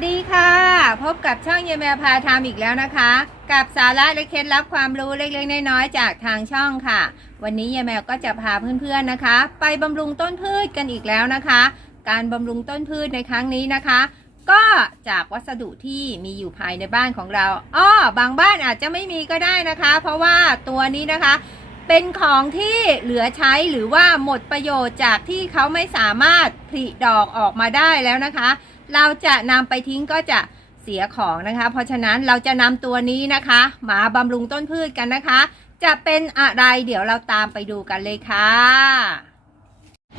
วัสดีค่ะ พบกับช่องเยายแมวพาทำอีกแล้วนะคะ กับสาระและเคล็ดลับความรู้เล็กๆน้อยๆจากทางช่องค่ะ วันนี้เยายแมวก็จะพาเพื่อนๆนะคะ ไปบำรุงต้นพืชกันอีกแล้วนะคะ การบำรุงต้นพืชในครั้งนี้นะคะ ก็จากวัสดุที่มีอยู่ภายในบ้านของเราอ้อบางบ้านอาจจะไม่มีก็ได้นะคะ เพราะว่าตัวนี้นะคะเป็นของที่เหลือใช้หรือว่าหมดประโยชน์จากที่เขาไม่สามารถผลิดอกออกมาได้แล้วนะคะ เราจะนำไปทิ้งก็จะเสียของนะคะ เพราะฉะนั้นเราจะนำตัวนี้นะคะ มาบำรุงต้นพืชกันนะคะ จะเป็นอะไรเดี๋ยวเราตามไปดูกันเลยค่ะ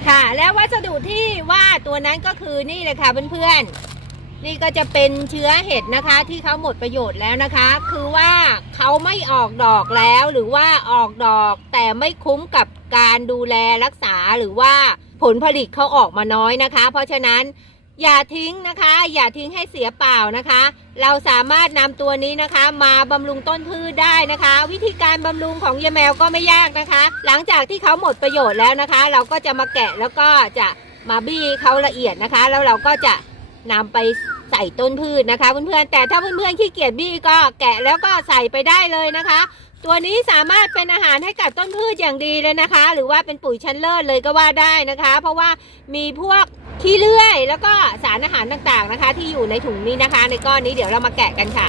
ค่ะแล้ววัสดุที่ว่าตัวนั้นก็คือนี่เลยค่ะเพื่อนๆนี่ก็จะเป็นเชื้อเห็ดนะคะ ที่เขาหมดประโยชน์แล้วนะคะ คือว่าเขาไม่ออกดอกแล้วหรือว่าออกดอกแต่ไม่คุ้มกับการดูแลรักษาหรือว่าผลผลิตเขาออกมาน้อยนะคะ เพราะฉะนั้น อย่าทิ้งนะคะ อย่าทิ้งให้เสียเปล่านะคะ เราสามารถนำตัวนี้นะคะ มาบำรุงต้นพืชได้นะคะ วิธีการบำรุงของยายแมวก็ไม่ยากนะคะ หลังจากที่เขาหมดประโยชน์แล้วนะคะ เราก็จะมาแกะแล้วก็จะมาบี้เขาละเอียดนะคะ แล้วเราก็จะนำไปใส่ต้นพืชนะคะเพื่อนๆแต่ถ้าเพื่อนๆขี้เกียจบี้ก็แกะแล้วก็ใส่ไปได้เลยนะคะ ตัวนี้สามารถเป็นอาหารให้กับต้นพืชอย่างดีเลยนะคะ หรือว่าเป็นปุ๋ยชั้นเลิศเลยก็ว่าได้นะคะ เพราะว่ามีพวกขี้เลื่อย แล้วก็สารอาหารต่างๆนะคะ ที่อยู่ในถุงนี้นะคะ ในก้อนนี้เดี๋ยวเรามาแกะกันค่ะ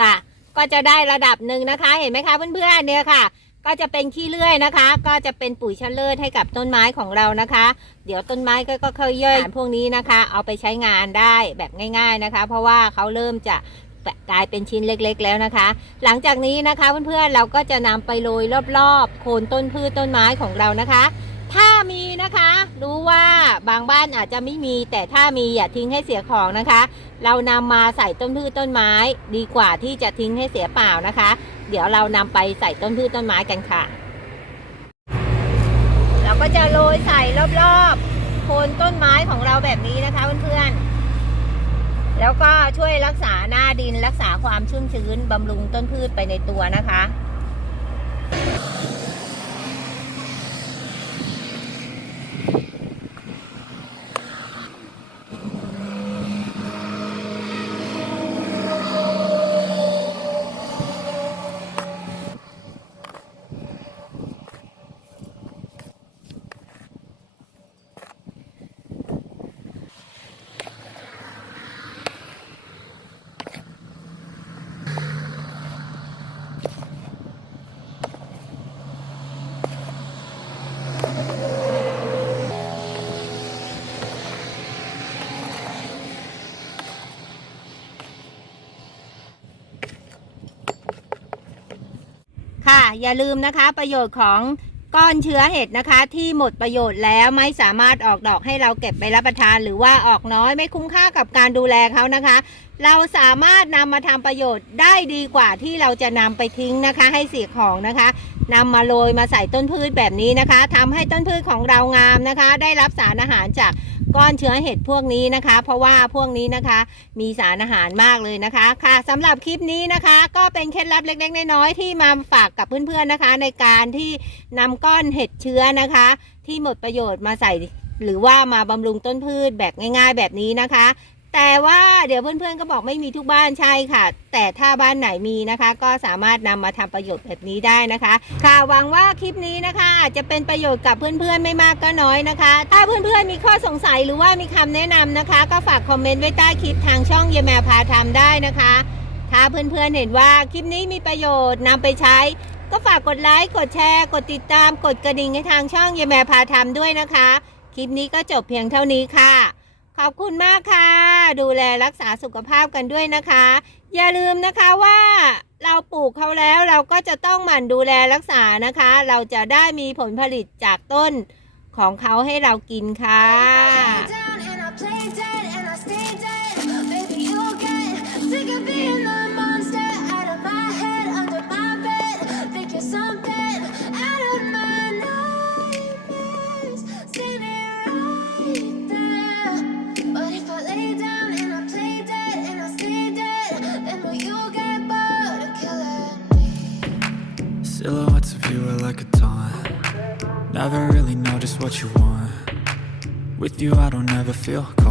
ค่ะ ก็จะได้ระดับหนึ่งนะคะ เห็นไหมคะเพื่อนๆเนี่ยค่ะ ก็จะเป็นขี้เลื่อยนะคะ ก็จะเป็นปุ๋ยชั้นเลิศให้กับต้นไม้ของเรานะคะ เดี๋ยวต้นไม้ก็ก็ค่อยย่อยสารพวกนี้นะคะ เอาไปใช้งานได้แบบง่าย ๆนะคะ เพราะว่าเขาเริ่มจะกลายเป็นชิ้นเล็กๆ แล้วนะคะ หลังจากนี้นะคะเพื่อนๆเราก็จะนำไปโรยรอบๆ โคนต้นพืชต้นไม้ของเรานะคะ ถ้ามีนะคะ รู้ว่าบางบ้านอาจจะไม่มี แต่ถ้ามีอย่าทิ้งให้เสียของนะคะ เรานำมาใส่ต้นพืชต้นไม้ ดีกว่าที่จะทิ้งให้เสียเปล่านะคะ เดี๋ยวเรานำไปใส่ต้นพืชต้นไม้กันค่ะ เราก็จะโรยใส่รอบๆโคนต้นไม้ของเราแบบนี้นะคะเพื่อนๆ แล้วก็ช่วยรักษาหน้าดินรักษาความชุ่มชื้นบำรุงต้นพืชไปในตัวนะคะ อย่าลืมนะคะประโยชน์ของก้อนเชื้อเห็ดนะคะ ที่หมดประโยชน์แล้วไม่สามารถออกดอกให้เราเก็บไปรับประทาน หรือว่าออกน้อยไม่คุ้มค่ากับการดูแลเขานะคะ เราสามารถนำมาทำประโยชน์ได้ดีกว่าที่เราจะนำไปทิ้งนะคะ ให้เสียของนะคะนำมาโรยมาใส่ต้นพืชแบบนี้นะคะทำให้ต้นพืชของเรางามนะคะ ได้รับสารอาหารจากก้อนเชื้อเห็ดพวกนี้นะคะ เพราะว่าพวกนี้นะคะ มีสารอาหารมากเลยนะคะ ค่ะสำหรับคลิปนี้นะคะ ก็เป็นเคล็ดลับเล็กๆน้อยๆที่มาฝากกับเพื่อนๆนะคะ ในการที่นำก้อนเห็ดเชื้อนะคะ ที่หมดประโยชน์มาใส่หรือว่ามาบำรุงต้นพืชแบบง่าย ๆ แบบนี้นะคะ แต่ว่าเดี๋ยวเพื่อนๆก็บอกไม่มีทุกบ้านใช่ค่ะ แต่ถ้าบ้านไหนมีนะคะ ก็สามารถนำมาทำประโยชน์แบบนี้ได้นะคะ ค่ะหวังว่าคลิปนี้นะคะอาจจะเป็นประโยชน์กับเพื่อนๆไม่มากก็น้อยนะคะ ถ้าเพื่อนๆมีข้อสงสัยหรือว่ามีคำแนะนำนะคะ ก็ฝากคอมเมนต์ไว้ใต้คลิปทางช่องเยแมพาทำได้นะคะ ถ้าเพื่อนๆเห็นว่าคลิปนี้มีประโยชน์นำไปใช้ ก็ฝากกดไลค์กดแชร์ กดติดตาม กดกระดิ่งให้ทางช่องเยแมพาทำด้วยนะคะ คลิปนี้ก็จบเพียงเท่านี้ค่ะ ขอบคุณมากค่ะ ดูแลรักษาสุขภาพกันด้วยนะคะ อย่าลืมนะคะว่าเราปลูกเขาแล้วเราก็จะต้องหมั่นดูแลรักษานะคะ เราจะได้มีผลผลิตจากต้นของเขาให้เรากินค่ะ Never really know just what you want. With you, I don't ever feel calm.